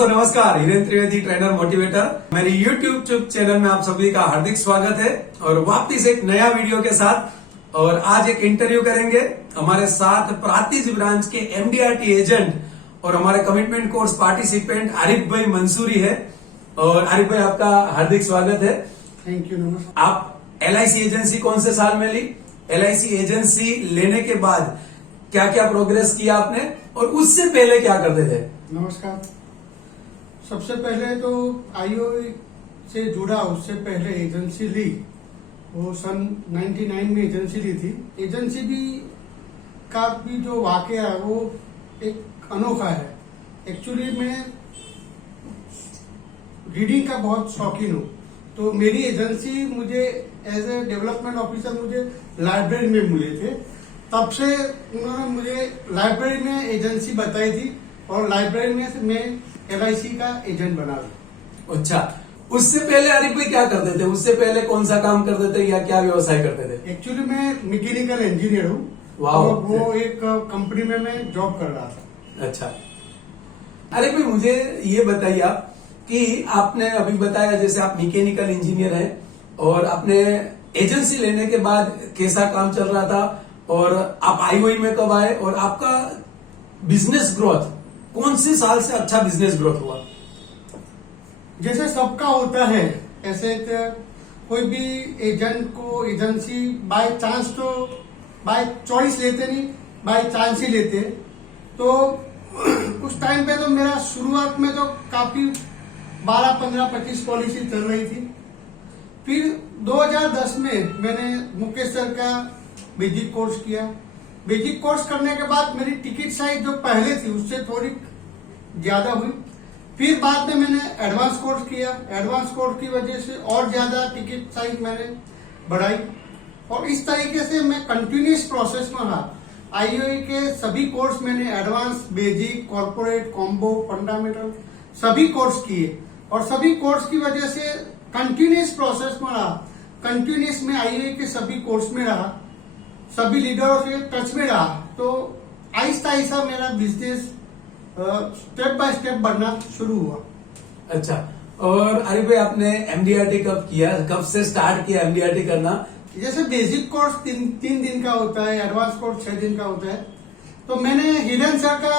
दोस्तों नमस्कार, Hiren Trivedi trainer motivator मेरे YouTube चैनल में आप सभी का हार्दिक स्वागत है और वापस एक नया वीडियो के साथ। और आज एक इंटरव्यू करेंगे हमारे साथ प्रातिज ब्रांच के MDRT एजेंट और हमारे कमिटमेंट कोर्स पार्टिसिपेंट आरिफ भाई मंसूरी है। और आरिफ भाई आपका हार्दिक स्वागत है। Thank you. नमस्कार। आप LIC एजेंसी कौन से साल में ली? LIC एजेंसी लेने के बाद क्या क्या प्रोग्रेस किया आपने और उससे पहले क्या करते थे? नमस्कार। सबसे पहले तो IOI से जुड़ा, उससे पहले एजेंसी ली, वो सन 99 में एजेंसी ली थी। एजेंसी का जो वाकया है वो एक अनोखा है। एक्चुअली मैं रीडिंग का बहुत शौकीन हूँ, तो मेरी एजेंसी मुझे एज ए डेवलपमेंट ऑफिसर मुझे लाइब्रेरी में मिले थे। तब से उन्होंने मुझे लाइब्रेरी में एजेंसी बताई थी और लाइब्रेरी में से मैं LIC का एजेंट बना। अच्छा, उससे पहले आरिफ भाई क्या करते थे? उससे पहले कौन सा काम करते थे या क्या व्यवसाय करते थे? एक्चुअली मैं मैकेनिकल इंजीनियर हूँ और वो एक कंपनी में मैं जॉब कर रहा था। अच्छा, अरे भाई मुझे ये बताइए आप कि आपने अभी बताया जैसे आप मैकेनिकल इंजीनियर हैं और आपने एजेंसी लेने के बाद कैसा काम चल रहा था और आप IOI में कब आए और आपका बिजनेस ग्रोथ कौन से साल से अच्छा बिजनेस ग्रोथ हुआ? जैसे सबका होता है ऐसे कोई भी एजेंट को एजेंसी बाय चांस तो बाय चॉइस लेते नहीं, बाय चांस ही लेते। तो उस टाइम पे तो मेरा शुरुआत में तो काफी 12, 15, 25 पॉलिसी चल रही थी। फिर 2010 में मैंने मुकेश सर का बेसिक कोर्स किया। बेसिक कोर्स करने के बाद मेरी टिकट साइज जो पहले थी उससे थोड़ी ज्यादा हुई। फिर बाद में मैंने एडवांस कोर्स किया। एडवांस कोर्स की वजह से और ज्यादा टिकट साइज मैंने बढ़ाई और इस तरीके से मैं कंटिन्यूस प्रोसेस में रहा। IOI के सभी कोर्स मैंने advance, basic, corporate, combo, fundamental सभी कोर्स किए और सभी कोर्स की वजह से कंटिन्यूस प्रोसेस में रहा। कंटिन्यूस में IOI के सभी कोर्स में रहा, सभी लीडरों से टच में रहा। तो आहिस्ता आहिस्ता मेरा बिजनेस स्टेप बाय स्टेप बढ़ना शुरू हुआ। अच्छा, और अरे भाई आपने MDRT कब किया? कब से स्टार्ट किया MDRT करना? जैसे बेसिक कोर्स 3 दिन का होता है, एडवांस कोर्स 6 दिन का होता है। तो मैंने हिरेन सर का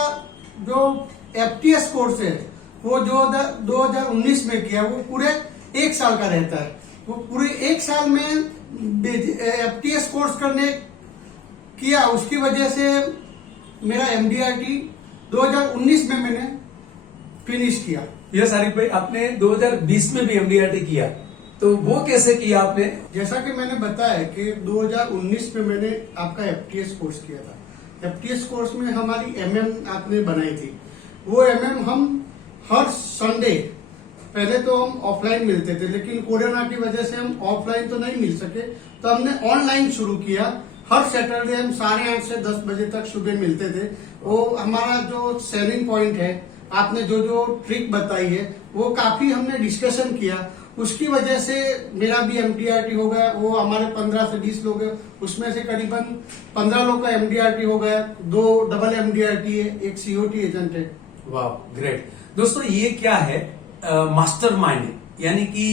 जो FTS कोर्स है वो जो 2019 में किया, वो पूरे 1 साल का रहता है। वो पूरे 1 साल में FTS कोर्स करने किया, उसकी वजह से मेरा MDRT 2019 में मैंने फिनिश किया। यस आरिफ भाई, आपने 2020 में भी MDRT किया, तो वो कैसे किया आपने? जैसा कि मैंने बताया कि 2019 में मैंने आपका FTS कोर्स किया था। FTS कोर्स में हमारी MM आपने बनाई थी। वो MM हम हर संडे, पहले तो हम ऑफलाइन मिलते थे लेकिन कोरोना की वजह से हम ऑफलाइन तो नहीं मिल सके, तो हमने ऑनलाइन शुरू किया। हर सैटरडे हम 8:30 से 10 बजे तक सुबह मिलते थे। वो हमारा जो सेलिंग पॉइंट है, आपने जो जो ट्रिक बताई है वो काफी हमने डिस्कशन किया। उसकी वजह से मेरा भी MDRT हो गया। वो हमारे 15 से 20 लोग हैं, उसमें से करीबन 15 लोग का MDRT हो गया। 2 डबल MDRT है, एक COT एजेंट है। वाह, ग्रेट। दोस्तों ये क्या है? मास्टरमाइंड, यानी कि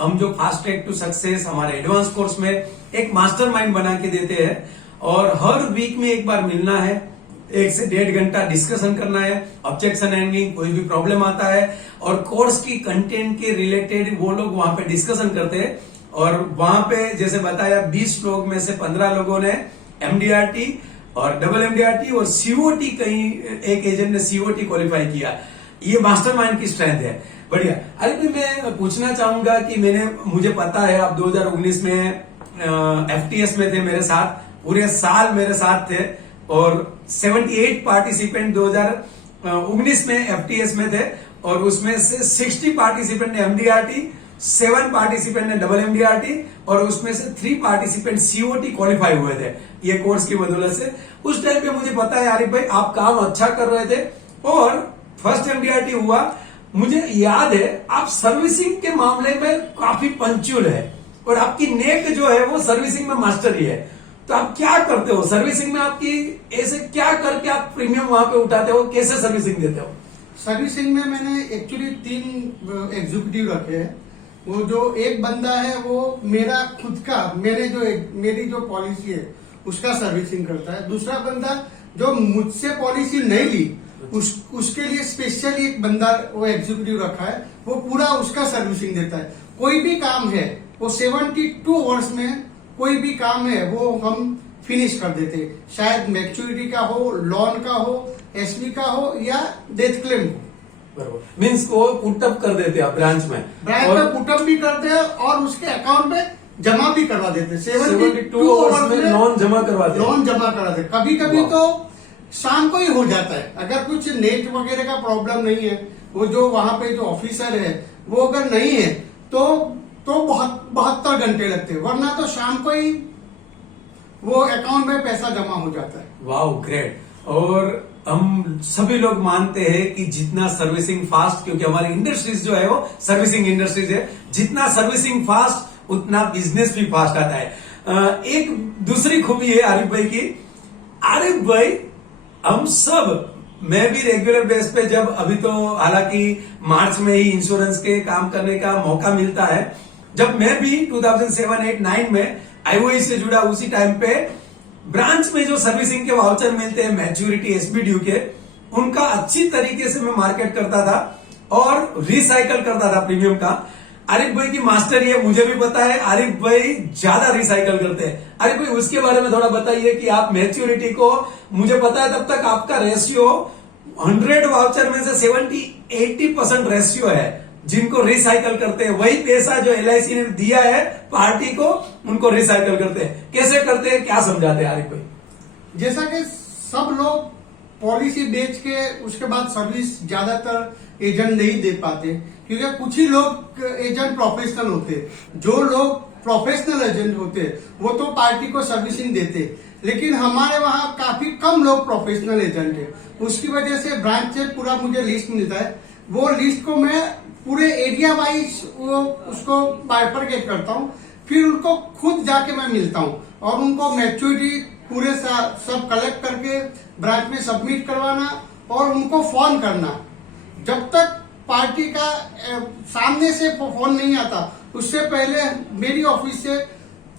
हम जो फास्ट ट्रैक टू सक्सेस हमारे एडवांस कोर्स में एक मास्टरमाइंड बना के देते हैं और हर वीक में एक बार मिलना है, 1 से 1.5 घंटा डिस्कशन करना है, ऑब्जेक्शन हैंडलिंग, कोई भी प्रॉब्लम आता है और कोर्स की कंटेंट के रिलेटेड वो लोग वहां पे डिस्कशन करते हैं। और वहां पे जैसे बताया 20 लोग में से 15 लोगों ने MDRT और डबल MDRT और COT, कहीं एक एजेंट ने COT क्वालिफाई किया। ये मास्टरमाइंड की स्ट्रेंथ है। बढ़िया। अरे मैं पूछना चाहूंगा कि मुझे पता है आप 2019 में FTS में थे मेरे साथ, पूरे साल मेरे साथ थे और 78 पार्टिसिपेंट 2019 में FTS में थे और उसमें से 60 पार्टिसिपेंट ने MDRT, 7 पार्टिसिपेंट ने डबल MDRT और उसमें से 3 पार्टिसिपेंट COT क्वालिफाई हुए थे ये कोर्स की बदौलत से। उस टाइम पे मुझे पता है आरिफ भाई आप काम अच्छा कर रहे थे और फर्स्ट MDRT हुआ। मुझे याद है आप सर्विसिंग के मामले में काफी पंक्चुअल है और आपकी नेक जो है वो सर्विसिंग में मास्टर ही है। तो आप क्या करते हो सर्विसिंग में? आपकी ऐसे क्या करके आप प्रीमियम वहां पे उठाते हो? कैसे सर्विसिंग देते हो? सर्विसिंग में मैंने एक्चुअली 3 एग्जीक्यूटिव रखे हैं। वो जो एक बंदा है वो मेरा खुद का मेरी जो पॉलिसी है उसका सर्विसिंग करता है। दूसरा बंदा जो मुझसे पॉलिसी नहीं ली उसके लिए स्पेशली एक बंदा वो एग्जीक्यूटिव रखा है, वो पूरा उसका सर्विसिंग देता है। कोई भी काम है वो 72 आवर्स में कोई भी काम है वो हम फिनिश कर देते, शायद मैच्योरिटी का हो, लोन का हो, एसबी का हो या डेथ क्लेम हो। बरोबर, मीन्स को पुटअप कर देते आप ब्रांच में पुटअप भी करते हैं और उसके अकाउंट में जमा भी करवा देते। 72 आवर्स में लोन जमा करवा देते। कभी कभी तो शाम को ही हो जाता है, अगर कुछ नेट वगैरह का प्रॉब्लम नहीं है, वो जो वहां पे जो ऑफिसर है वो अगर नहीं है तो 72 घंटे लगते हैं, वरना तो शाम को ही वो अकाउंट में पैसा जमा हो जाता है। Wow, great. और हम सभी लोग मानते हैं कि जितना सर्विसिंग फास्ट, क्योंकि हमारी इंडस्ट्रीज जो है वो सर्विसिंग इंडस्ट्रीज है, जितना सर्विसिंग फास्ट उतना बिजनेस भी फास्ट आता है। एक दूसरी खूबी है आरिफ भाई की। आरिफ भाई, हम सब, मैं भी रेगुलर बेस पे जब अभी तो हालांकि मार्च में ही इंश्योरेंस के काम करने का मौका मिलता है, जब मैं भी 2007, 8, 9 में आईओई से जुड़ा, उसी टाइम पे ब्रांच में जो सर्विसिंग के वाउचर मिलते हैं मैच्योरिटी एसबी ड्यू के, उनका अच्छी तरीके से मैं मार्केट करता था और रिसाइकल करता था प्रीमियम का। आरिफ भाई की मास्टर ये मुझे भी पता है, आरिफ भाई ज्यादा रिसाइकल करते हैं। आरिफ भाई, उसके बारे में थोड़ा बताइए कि आप मैच्योरिटी को, मुझे पता है तब तक आपका रेशियो 100 वाउचर में से 70-80% रेशियो है जिनको रिसाइकल करते हैं। वही पैसा जो एलआईसी ने दिया है पार्टी को, उनको रिसाइकल करते हैं। कैसे करते हैं, क्या समझाते हैं आरिफ भाई? जैसा कि सब लोग पॉलिसी बेच के उसके बाद सर्विस ज्यादातर एजेंट नहीं दे पाते, क्योंकि कुछ ही लोग एजेंट प्रोफेशनल होते। जो लोग प्रोफेशनल एजेंट होते वो तो पार्टी को सर्विसिंग देते, लेकिन हमारे वहां काफी कम लोग प्रोफेशनल एजेंट है। उसकी वजह से ब्रांच से पूरा मुझे लिस्ट मिलता है, वो लिस्ट को मैं पूरे एरिया वाइज उसको बाइफरकेट करता हूँ, फिर उनको खुद जाके मैं मिलता हूँ और उनको मैच्योरिटी पूरे सब कलेक्ट करके ब्रांच में सबमिट करवाना और उनको फोन करना। जब तक पार्टी का सामने से फोन नहीं आता, उससे पहले मेरी ऑफिस से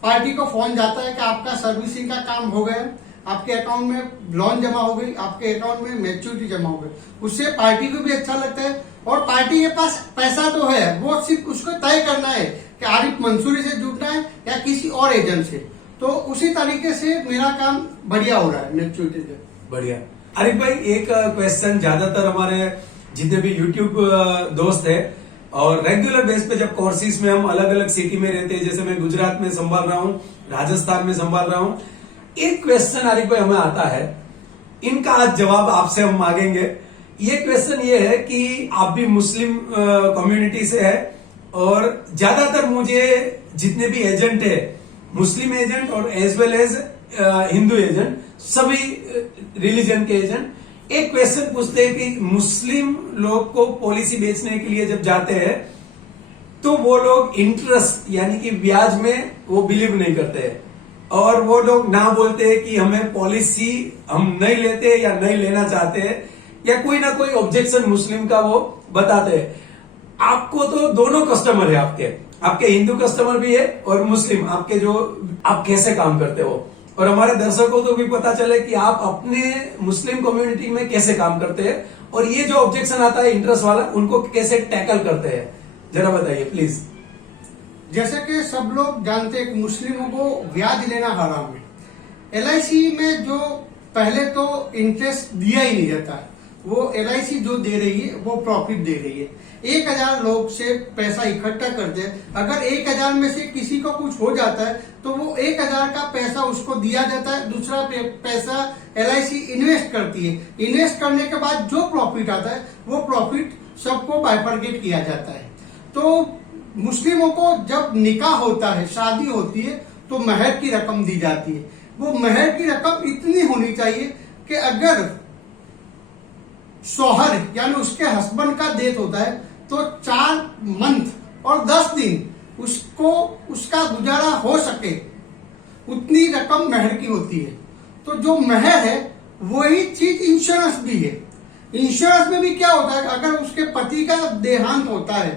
पार्टी को फोन जाता है कि आपका सर्विसिंग का काम हो गया, आपके अकाउंट में लोन जमा हो गई, आपके अकाउंट में मैच्योरिटी जमा हो गई। उससे पार्टी को भी अच्छा लगता है और पार्टी के पास पैसा तो है, वो सिर्फ उसको तय करना है कि आरिफ मंसूरी से जुड़ना है या किसी और एजेंट से। तो उसी तरीके से मेरा काम बढ़िया हो रहा है मैच्योरिटी से। बढ़िया। आरिफ भाई, एक क्वेश्चन, ज्यादातर हमारे जितने भी यूट्यूब दोस्त है और रेगुलर बेस पे जब कोर्सेज में हम अलग अलग सिटी में रहते हैं, जैसे मैं गुजरात में संभाल रहा हूँ, राजस्थान में संभाल रहा हूँ, एक क्वेश्चन आरिफ भाई हमें आता है, इनका आज जवाब आपसे हम मांगेंगे। ये क्वेश्चन ये है कि आप भी मुस्लिम कम्युनिटी से है और ज्यादातर मुझे जितने भी एजेंट है, मुस्लिम एजेंट और as well as Hindu agent, सभी रिलीजन के एजेंट, एक क्वेश्चन पूछते हैं कि मुस्लिम लोग को पॉलिसी बेचने के लिए जब जाते हैं तो वो लोग इंटरेस्ट यानी कि ब्याज में वो बिलीव नहीं करते हैं और वो लोग ना बोलते हैं कि हमें पॉलिसी हम नहीं लेते या नहीं लेना चाहते हैं, या कोई ना कोई ऑब्जेक्शन मुस्लिम का वो बताते हैं। आपको तो दोनों कस्टमर है, आपके हिंदू कस्टमर भी है और मुस्लिम, आपके जो आप कैसे काम करते हो, और हमारे दर्शकों को भी पता चले कि आप अपने मुस्लिम कम्युनिटी में कैसे काम करते हैं और ये जो ऑब्जेक्शन आता है इंटरेस्ट वाला, उनको कैसे टैकल करते हैं, जरा बताइए प्लीज। जैसे कि सब लोग जानते हैं कि मुस्लिमों को ब्याज लेना हराम है। एलआईसी में जो पहले तो इंटरेस्ट दिया ही नहीं जाता, वो एलआईसी जो दे रही है वो प्रॉफिट दे रही है। 1000 लोग से पैसा इकट्ठा करते हैं, अगर 1000 में से किसी को कुछ हो जाता है तो वो 1000 का पैसा उसको दिया जाता है, दूसरा पैसा एलआईसी इन्वेस्ट करती है। इन्वेस्ट करने के बाद जो प्रॉफिट आता है वो प्रॉफिट सबको बाइफरकेट किया जाता है। तो मुस्लिमों को जब निकाह होता है, शादी होती है, तो महर की रकम दी जाती है। वो महर की रकम इतनी होनी चाहिए कि अगर शौहर यानी उसके हस्बैंड का डेथ होता है तो 4 मंथ और 10 दिन उसको उसका गुजारा हो सके, उतनी रकम महर की होती है। तो जो महर है वही चीज इंश्योरेंस भी है। इंश्योरेंस में भी क्या होता है, अगर उसके पति का देहांत होता है,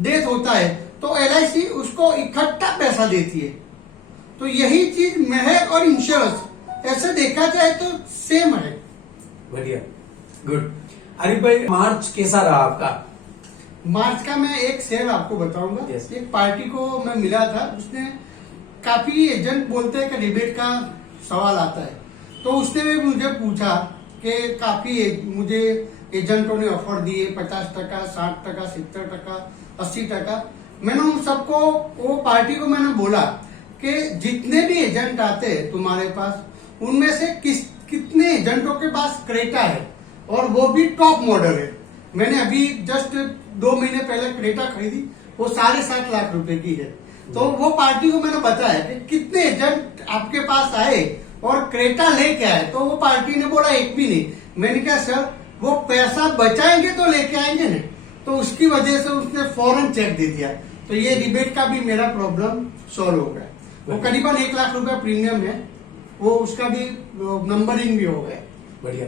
डेथ होता है, तो LIC उसको इकट्ठा पैसा देती है। तो यही चीज महर और इंश्योरेंस ऐसे देखा जाए तो सेम है। बढ़िया, गुड। आरिफ भाई, मार्च कैसा रहा आपका? मार्च का मैं एक शेयर आपको बताऊंगा। Yes. एक पार्टी को मैं मिला था, उसने काफी एजेंट बोलते हैं कि रिबेट का सवाल आता है, तो उसने भी मुझे पूछा कि काफी मुझे एजेंटों ने ऑफर दिए 50%, 60%, 70%, 80%। मैंने उन सबको, वो पार्टी को मैंने बोला कि जितने भी एजेंट आते हैं तुम्हारे पास, उनमें से कितने एजेंटों के पास क्रेटा है, और वो भी टॉप मॉडल है। मैंने अभी जस्ट 2 महीने पहले क्रेटा खरीदी, वो 7.5 लाख रुपए की है। तो वो पार्टी को मैंने बताया कि कितने एजेंट आपके पास आए और क्रेटा लेके आए, तो वो पार्टी ने बोला एक भी नहीं। मैंने कहा सर, वो पैसा बचाएंगे तो लेके आएंगे ना, तो उसकी वजह से उसने फौरन चेक दे दिया। तो ये रिबेट का भी मेरा प्रॉब्लम सॉल्व हो गया। वो करीबन 1 लाख रुपए प्रीमियम है, वो उसका भी नंबरिंग भी हो गया। बढ़िया।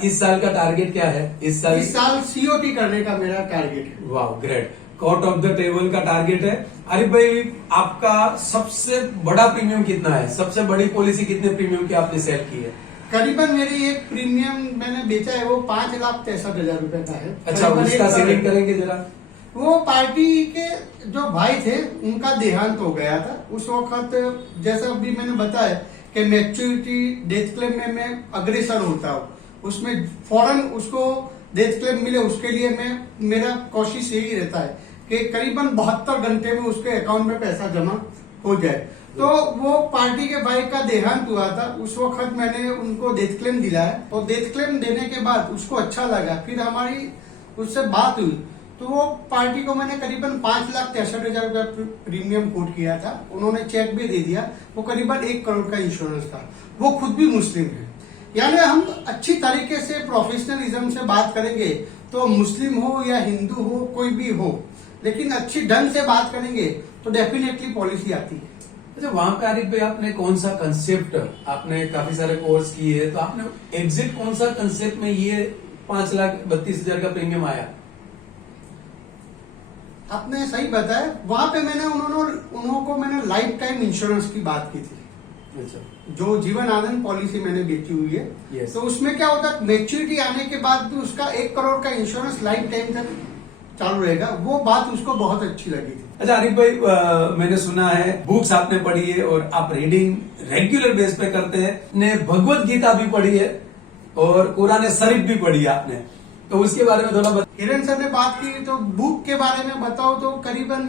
इस साल का टारगेट क्या है? इस साल COT करने का मेरा टारगेट है। वाह, great. Cot off the table का टारगेट है। आरिफ भाई, आपका सबसे बड़ा प्रीमियम कितना है? सबसे बड़ी पॉलिसी कितने प्रीमियम की आपने सेल की है? करीबन मेरी एक प्रीमियम मैंने बेचा है, वो 5,63,000 रुपए का है। अच्छा, उसका सेलिंग करेंगे जरा। वो पार्टी के जो भाई थे, उनका देहांत हो गया था उस वक्त। जैसा अभी मैंने बताया कि मैच्योरिटी डेथ क्लेम में मैं अग्रेसर होता हूँ, उसमें फौरन उसको डेथ क्लेम मिले, उसके लिए मेरा कोशिश यही रहता है कि करीबन 72 घंटे में उसके अकाउंट में पैसा जमा हो जाए। तो वो पार्टी के भाई का देहांत हुआ था, उस वक्त मैंने उनको डेथ क्लेम दिलाया, और डेथ क्लेम देने के बाद उसको अच्छा लगा। फिर हमारी उससे बात हुई, तो वो पार्टी को मैंने करीबन 5,63,000 रुपया प्रीमियम कोट किया था। उन्होंने चेक भी दे दिया। वो करीबन 1 करोड़ का इंश्योरेंस था। वो खुद भी मुस्लिम है। यानी हम अच्छी तरीके से प्रोफेशनलिज्म से बात करेंगे, तो मुस्लिम हो या हिंदू हो, कोई भी हो, लेकिन अच्छी ढंग से बात करेंगे तो डेफिनेटली पॉलिसी आती है। अच्छा, वहां पे आरिफ भाई आपने कौन सा कंसेप्ट, आपने काफी सारे कोर्स किए, तो आपने एग्जिट कौन सा कंसेप्ट में ये 5,32,000 का प्रीमियम आया? आपने सही बताया। वहां पे मैंने उन्होंने मैंने लाइफ टाइम इंश्योरेंस की बात की थी। अच्छा, जो जीवन आनंद पॉलिसी मैंने बेची हुई है। Yes. तो उसमें क्या होता है, मैच्योरिटी आने के बाद भी उसका 1 करोड़ का इंश्योरेंस लाइफ टाइम तक चालू रहेगा। वो बात उसको बहुत अच्छी लगी थी। अच्छा आरिफ भाई, मैंने सुना है बुक्स आपने पढ़ी है और आप रीडिंग रेगुलर बेस पे करते हैं, ने भगवत गीता भी पढ़ी है और कुरान शरीफ भी पढ़ी है आपने, तो उसके बारे में थोड़ा हिरेन सर ने बात की, तो बुक के बारे में बताओ तो करीबन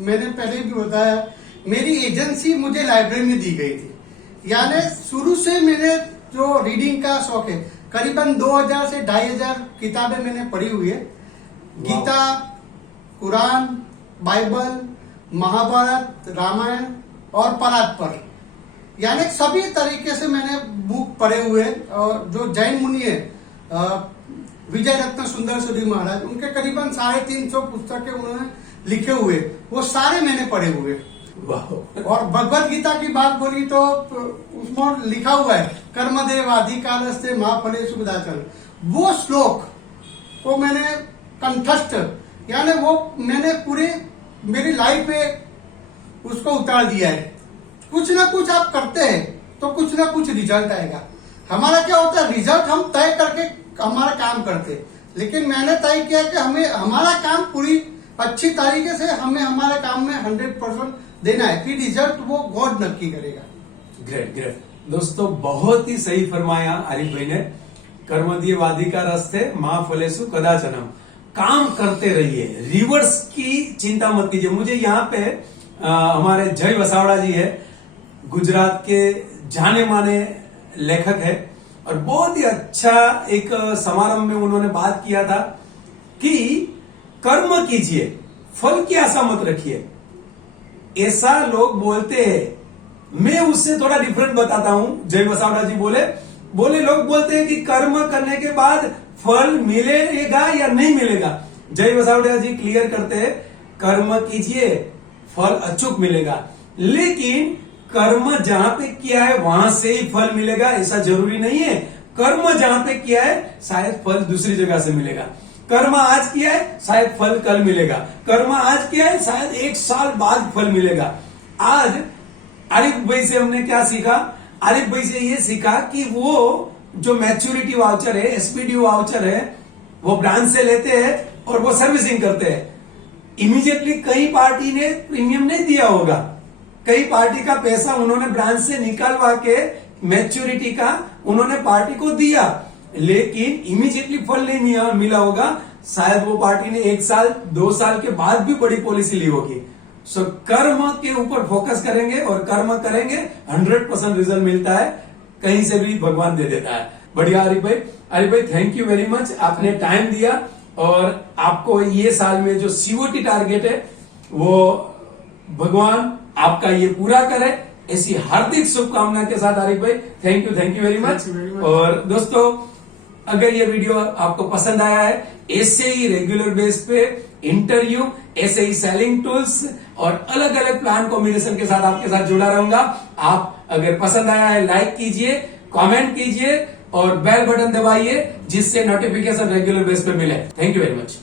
मैंने पहले भी बताया, मेरी एजेंसी मुझे लाइब्रेरी में दी गई थी। यानी शुरू से मेरे जो रीडिंग का शौक है, करीबन 2000 से 2,500 किताबें मैंने पढ़ी हुई है। गीता, कुरान, बाइबल, महाभारत, रामायण और परात्पर, यानी सभी तरीके से मैंने बुक पढ़े हुए। और जो जैन मुनि है विजय रत्न सुंदर सूरी महाराज, उनके करीबन 350 पुस्तकें उन्होंने लिखे हुए, वो सारे मैंने पढ़े हुए। और भगवत गीता की बात बोली तो उसमें लिखा हुआ है कर्मदेव अधिकालस्ते महाफलेषु कदाचन। वो श्लोक को मैंने कंठस्थ, यानी वो मैंने पूरी मेरी लाइफ में उसको उतार दिया है। कुछ ना कुछ आप करते हैं तो कुछ ना कुछ रिजल्ट आएगा। हमारा क्या होता है, रिजल्ट हम तय करके हमारा काम करते हैं, लेकिन मैंने तय किया कि हमें हमारा काम पूरी अच्छी तरीके से हमें हमारे काम में 100% देना है, फिर रिजल्ट वो गॉड नक्की करेगा। ग्रेट ग्रेट दोस्तों, बहुत ही सही फरमाया आरिफ भाई ने। कर्मदीय वादिका रस्ते महाफलेषु कदाचनम, काम करते रहिए, रिवर्स की चिंता मत कीजिए। मुझे यहाँ पे हमारे जय वसावड़ा जी है, गुजरात के जाने माने लेखक है, और बहुत ही अच्छा एक समारंभ में उन्होंने बात किया था कि कर्म कीजिए, फल की आशा मत रखिए। ऐसा लोग बोलते हैं, मैं उससे थोड़ा डिफरेंट बताता हूं। जय वसावड़ा जी बोले लोग बोलते हैं कि कर्म करने के बाद फल मिलेगा या नहीं मिलेगा। जय वसावड़ा जी क्लियर करते हैं, कर्म कीजिए, फल अचूक मिलेगा, लेकिन कर्म जहां पे किया है वहां से ही फल मिलेगा ऐसा जरूरी नहीं है। कर्म जहां पे किया है शायद फल दूसरी जगह से मिलेगा। कर्म आज किया है शायद फल कल मिलेगा। कर्म आज किया है शायद 1 साल बाद फल मिलेगा। आज आरिफ भाई से हमने क्या सीखा? आरिफ भाई से ये सीखा कि वो जो मैच्योरिटी वाउचर है, एसपीडी वाउचर है, वो ब्रांच से लेते हैं और वो सर्विसिंग करते हैं। इमीडिएटली कई पार्टी ने प्रीमियम नहीं दिया होगा, कई पार्टी का पैसा उन्होंने ब्रांच से निकालवा के मैच्योरिटी का उन्होंने पार्टी को दिया, लेकिन इमीडिएटली फल नहीं मिला होगा। शायद वो पार्टी ने 1 साल 2 साल के बाद भी बड़ी पॉलिसी ली होगी। सो कर्म के ऊपर फोकस करेंगे और कर्म करेंगे, 100% रिजल्ट मिलता है, कहीं से भी भगवान दे देता है। बढ़िया आरिफ भाई। आरिफ भाई थैंक यू वेरी मच, आपने टाइम दिया और आपको ये साल में जो सीओटी टारगेट है वो भगवान आपका ये पूरा करे, ऐसी हार्दिक शुभकामना के साथ आरिफ भाई थैंक यू वेरी मच। और दोस्तों अगर ये वीडियो आपको पसंद आया है, ऐसे ही रेगुलर बेस पे इंटरव्यू, ऐसे ही सेलिंग टूल्स और अलग अलग प्लान कॉम्बिनेशन के साथ आपके साथ जुड़ा रहूंगा। आप अगर पसंद आया है लाइक कीजिए, कमेंट कीजिए और बेल बटन दबाइए जिससे नोटिफिकेशन रेगुलर बेस पे मिले। Thank you very much.